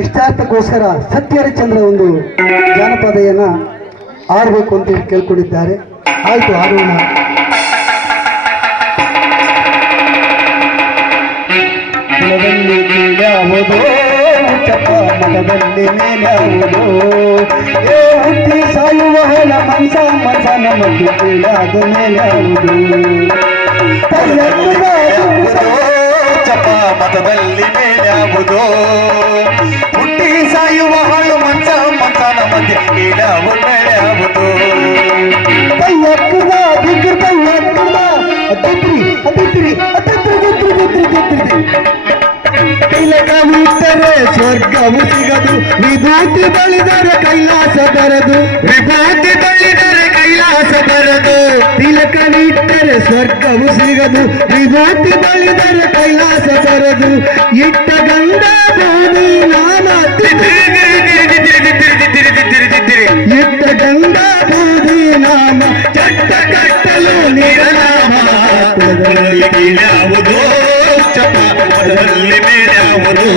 ಇಷ್ಟಾರ್ಥಕ್ಕೋಸ್ಕರ ಸತ್ಯಹರಿಚಂದ್ರ ಒಂದು ಜಾನಪದೆಯನ್ನ ಆಡಬೇಕು ಅಂತ ಹೇಳಿ ಕೇಳ್ಕೊಂಡಿದ್ದಾರೆ. ಆಯ್ತು ಆಡೋಣ ಮಠದಲ್ಲಿ ಕೀಳ್ಯಾವುದೋ ಚಪ್ಪ ಮಠದಲ್ಲಿ ಮೇಲ್ಯಾವುದೋ ಏ ಹುಟ್ಟಿ ಸಾಯುವ ಹೊಲ ಮನಸ ಮನ್ಸ ನಮಗೆ ಕೀಳಾದ ಮೇಲ್ಯಾವುದು ಚಪ್ಪ ಮಠದಲ್ಲಿ ಮತದಲ್ಲಿ ಮಂಚನ ಮಧ್ಯೆ ಈಡಾವು ಮೇಳ್ಯಾವುದು ಕೈಯಕ್ಕದ ದಿಗ್ಗರ್ ಕೈಯಕ್ಕದ ಅತ್ತಿತ್ರಿ ಅತ್ತಿತ್ರಿ ಅತ್ತಿತ್ರಿ ದಿತ್ರಿ ದಿತ್ರಿ ದಿತ್ರಿ ತಿಲಕವಿಟ್ಟರೆ ಸ್ವರ್ಗವು ಸಿಗದು ವಿಭೂತಿ ಬಳಿದರೆ ಕೈಲಾಸ ಬರದು ವಿಭೂತಿ ಬಳಿದರೆ ಕೈಲಾಸ ಬರದು ತಿಲಕವಿಟ್ಟರೆ ಸ್ವರ್ಗವು ಸಿಗದು ವಿಭೂತಿ ಬಳಿದರೆ ಕೈಲಾಸ ಬರದು ಇಟ್ಟ ಗಂಡ ಇಟ್ಟ ಗಂಗ ಬೂದಿ ನಾಮ ಚಟ್ಟ ಕಟ್ಟಲು ನಿರನಾಮ ಯಾವುದೋ ಚಪ ಮತದಲ್ಲಿ ಮೇಲ್ಯಾವುದೋ